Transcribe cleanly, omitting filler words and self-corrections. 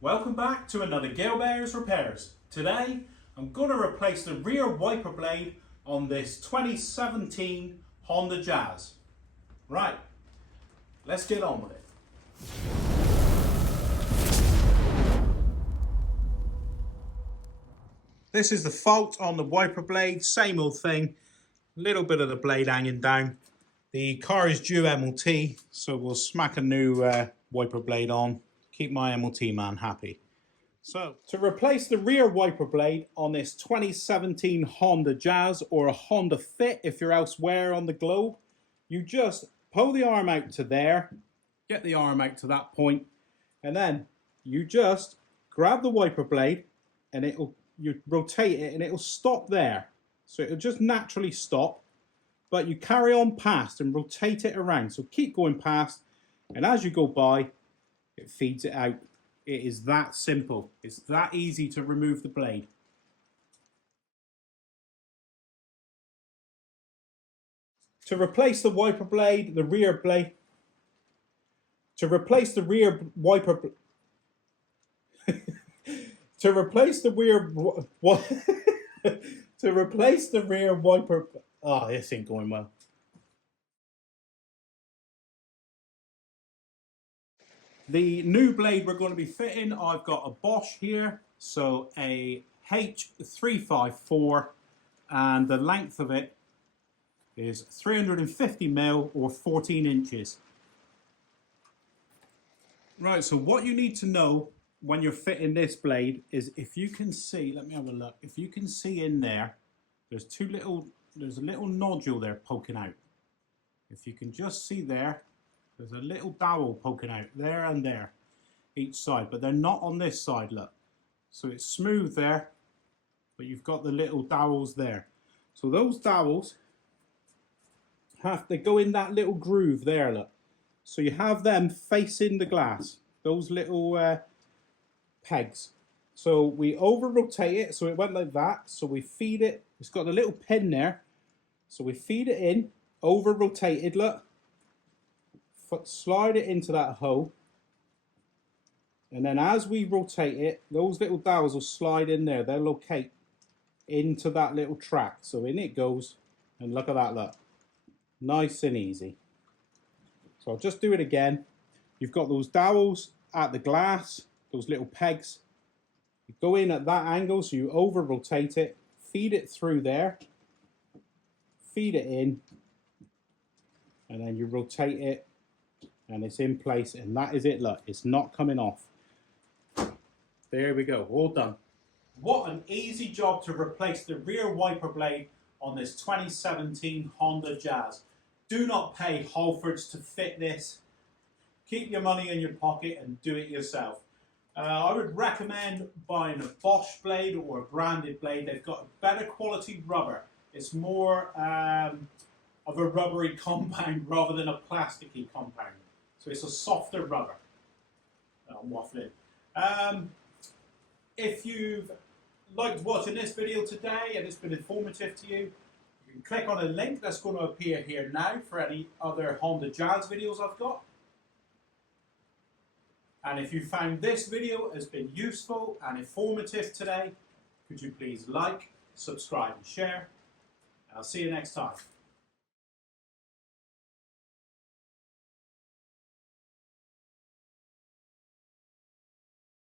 Welcome back to another Gilbear's Repairs. Today I'm going to replace the rear wiper blade on this 2017 Honda Jazz. Right, let's get on with it. This is the fault on the wiper blade, same old thing, a little bit of the blade hanging down. The car is due MOT, so we'll smack a new wiper blade on, keep my MOT man happy. So, to replace the rear wiper blade on this 2017 Honda Jazz, or a Honda Fit if you're elsewhere on the globe, you just pull the arm out to there, get the arm out to that point, and then you just grab the wiper blade and you rotate it and it'll stop there. So it'll just naturally stop, but you carry on past and rotate it around. So keep going past, and as you go by, it feeds it out. It is that simple. It's that easy to remove the blade. To replace the wiper blade, the rear blade, to replace the rear wiper, to replace the rear, to replace the rear wiper, oh, this ain't going well. The new blade we're going to be fitting, I've got a Bosch here, so a H354, and the length of it is 350mm or 14 inches. Right, so what you need to know when you're fitting this blade is, if you can see, let me have a look, if you can see in there, there's a little nodule there poking out. If you can just see there, there's a little dowel poking out there and there, each side, but they're not on this side, look. So it's smooth there, but you've got the little dowels there. So those dowels have to go in that little groove there, look. So you have them facing the glass, those little pegs. So we over rotate it, so it went like that. So we feed it, it's got a little pin there. So we feed it in, over rotated, look. Slide it into that hole, and then as we rotate it, those little dowels will slide in there. They'll locate into that little track. So in it goes, and look at that, look. Nice and easy. So I'll just do it again. You've got those dowels at the glass, those little pegs. You go in at that angle, so you over rotate it, feed it through there, feed it in, and then you rotate it, and it's in place, and that is it, look, it's not coming off. There we go, all done. What an easy job to replace the rear wiper blade on this 2017 Honda Jazz. Do not pay Halfords to fit this. Keep your money in your pocket and do it yourself. I would recommend buying a Bosch blade or a branded blade. They've got better quality rubber. It's more of a rubbery compound rather than a plasticky compound. So it's a softer rubber. I'm waffling. If you've liked watching this video today and it's been informative to you, you can click on a link that's going to appear here now for any other Honda Jazz videos I've got. And if you found this video has been useful and informative today, could you please like, subscribe and share. I'll see you next time.